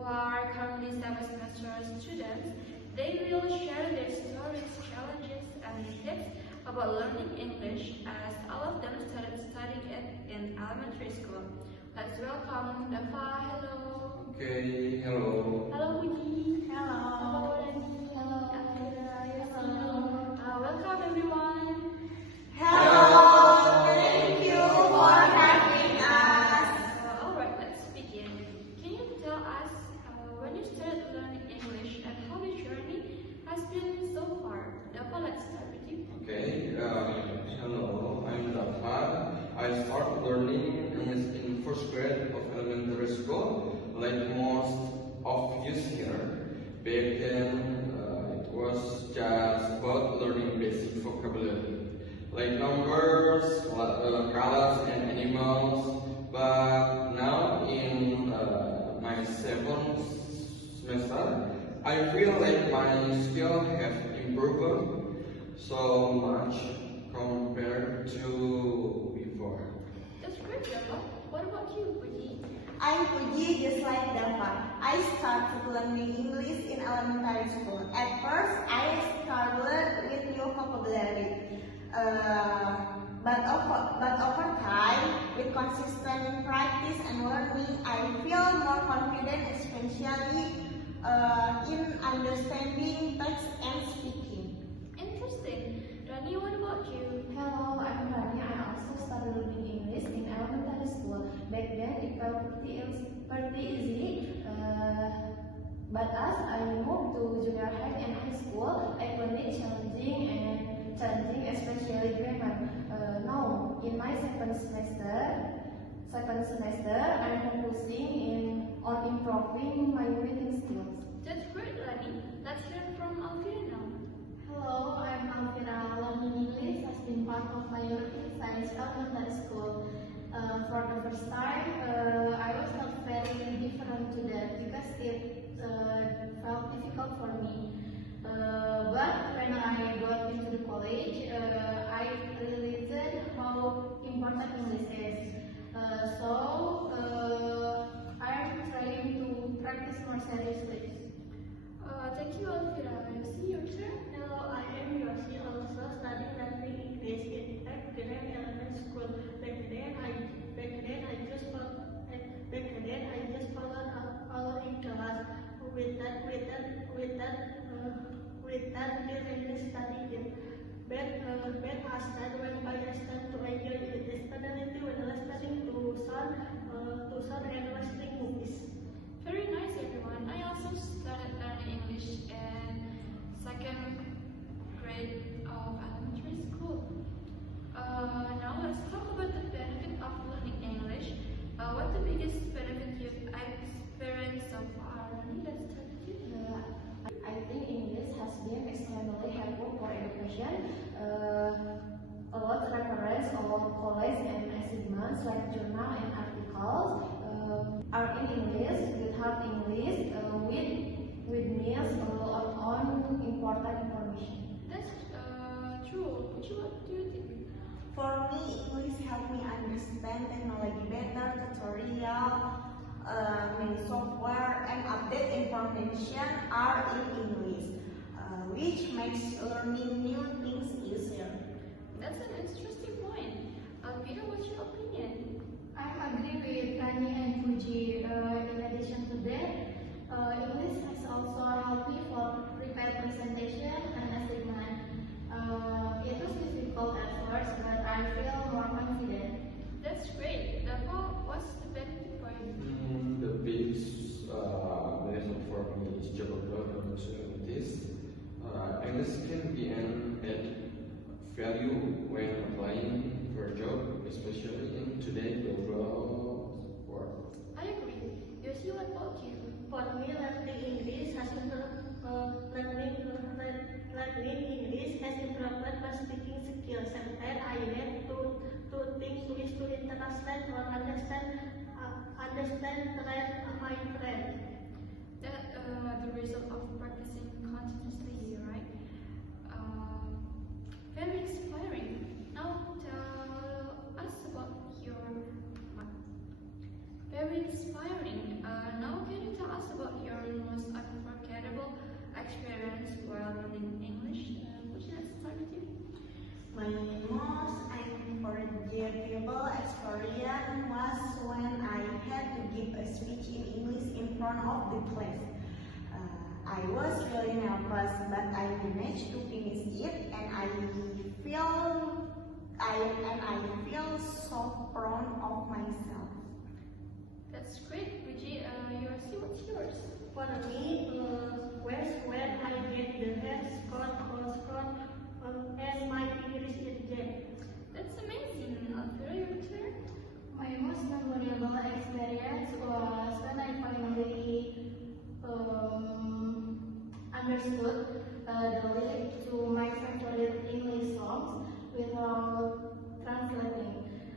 who are currently 7th semester students. They will share their stories, challenges, and tips about learning English as all of them started studying it in elementary school. Let's welcome Dava. Hello. Okay, hello. Hello, Budi. Hello. Hello, Rani. Hello. Welcome, everyone. Hello. Thank you for having us. Alright, let's begin. Can you tell us when you started learning English and how the journey has been so far? Dava, let's start with you. Okay, hello, I'm Dava. I started learning English in first grade of elementary school, like most of you here. Back then, it was just about learning basic vocabulary, like numbers, colors, and animals. But now, in my 7th semester, I feel like my skills have improved so much compared to before. That's great, Dava. What about you, Budi? I'm Puji, just like Dava. I started learning English in elementary school. At first, I struggled with new vocabulary. But over time, with consistent practice and learning, I feel more confident, especially in understanding text and speaking. Interesting. Rani, what about you? Hello, I'm Rania. I also started learning English in elementary school. Back then, it felt pretty easy. But as I moved to junior high and high school, I found it challenging, especially grammar. Now, in my second semester, I'm focusing on improving my reading skills. That's great, Rani. Let's hear from Alvira now. Hello, I'm Alvira. Learning English has been part of my routine since elementary school. For the first time, I was not very different to that because it felt difficult for me. But when I got into the college, I realized how important English is. I'm trying to practice more seriously. Thank you, Alvira. Yosi, your turn. Hello, I am Yosi, also studying learning English in 8th grade elementary school. Back then, I just following class without really studying it. But as time went by, I started to enjoy it, especially when listening to sound and listening movies. Very nice, everyone. I also started learning English in 2nd grade of elementary school. Now let's talk about the benefit of learning English. What's the biggest benefit you've experienced so far? Rani, let's start with you. I think English has been extremely helpful for education. A lot of reference or college and assignments like journal and articles are in English, with hard English, with meals on important information. That's true. What do you think? For me, English helped me understand technology better, tutorial, many software, and update information are in English, which makes learning new things easier. That's an interesting point. Alvira, what's your opinion? I agree with Rani and Fuji. In addition to that, English has also helped me for prepare presentation and assignment. It was difficult at first, but I feel more confident. That's great. Dava, what's the benefit for you? The biggest benefit for me is job opportunities. English can be an added value when applying for a job, especially in today's global world. I agree. Yosi, what about you? For me, learning English has improved my speaking skills. Sometimes I learn to think, to understand or understand my friend. The result of practicing continuously, right? Very inspiring. Now tell us about your very inspiring. Now can you tell us about front of the class. I was really nervous, but I managed to finish it, and I feel so proud of myself. That's great, Puji. What's yours? For me, when I get the head score and my English exam. That's amazing. Alvira, your turn. My most memorable experience was when I finally understood the lyrics to my favorite English songs without translating.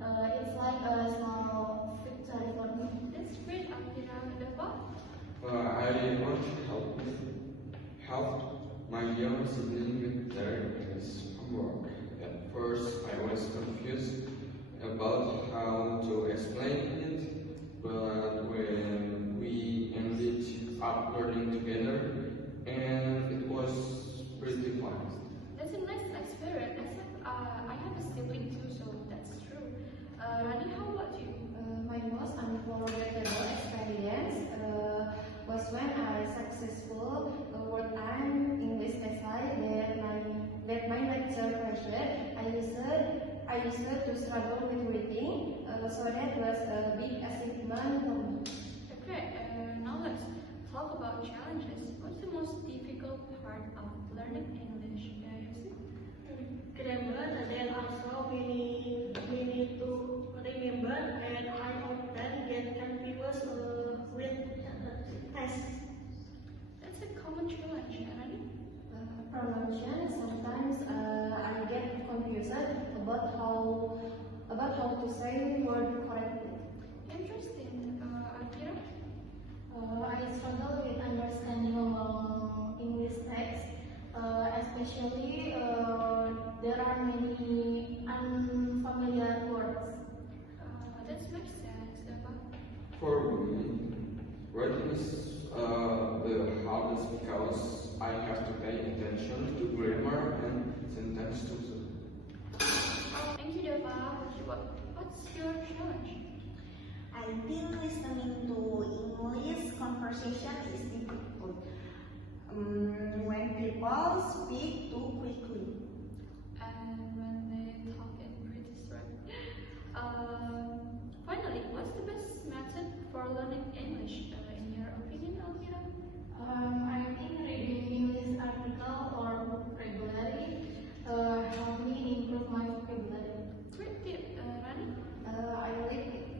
It's like a small victory for me. That's great, Alvira. Deva? I want to help my younger sibling with their English homework. At first, I was confused about how to explain it, but when we ended up learning together, and it was pretty fun. That's a nice experience. I have a sibling too, so that's true. Rani, how about you? My most unforgettable experience was when I successful word time English essay that my lecture pressure. I used to struggle with reading, so that was a big achievement for me. Okay, now let's talk about challenges. What's the most difficult part of learning English? Grammar, and then also we need to remember, and I often get confused with tests. That's a common challenge, Rani. Pronunciation. Sometimes I get confused about how to say word correctly. Interesting. Alvira? I struggle with understanding long English text, especially there are many unfamiliar words. That makes sense, Deva. For me, writing is the hardest because I have to pay attention to grammar and sentence structure. Thank you, Deva. What's your challenge? I think listening to English conversation is difficult when people speak too quickly. And when they talk in British, right? Finally, what's the best method for learning English, in your opinion, Alvira? I think reading English article or book regularly help me improve my vocabulary. Great tip, Rani.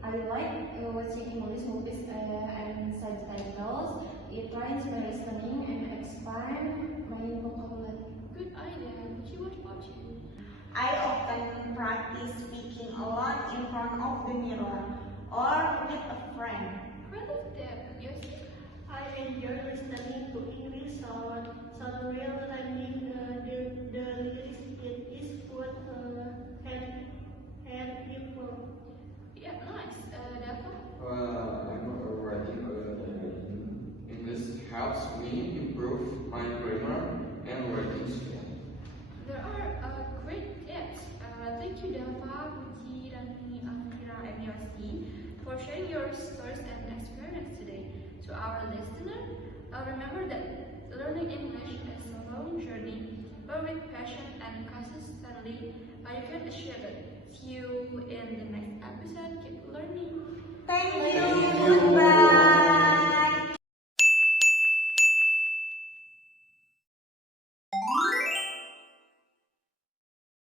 I like watching English movies and subtitles. It trains my listening and expand my vocabulary. Good idea. Puji, what about you? I often practice speaking alone in front of the mirror or with a friend. Really tip. Yes. I enjoy listening to English sound real learning the lyrics. It is good and people. Yeah, nice. Deva? Writing English helps me improve my grammar and writing skill. There are great tips. Thank you, Deva, Puji, Rani, Alvira, and Yossi for sharing your stories and experience today. To our listener, remember that learning English is a long journey, but with passion and consistently, you can achieve it. See you in the next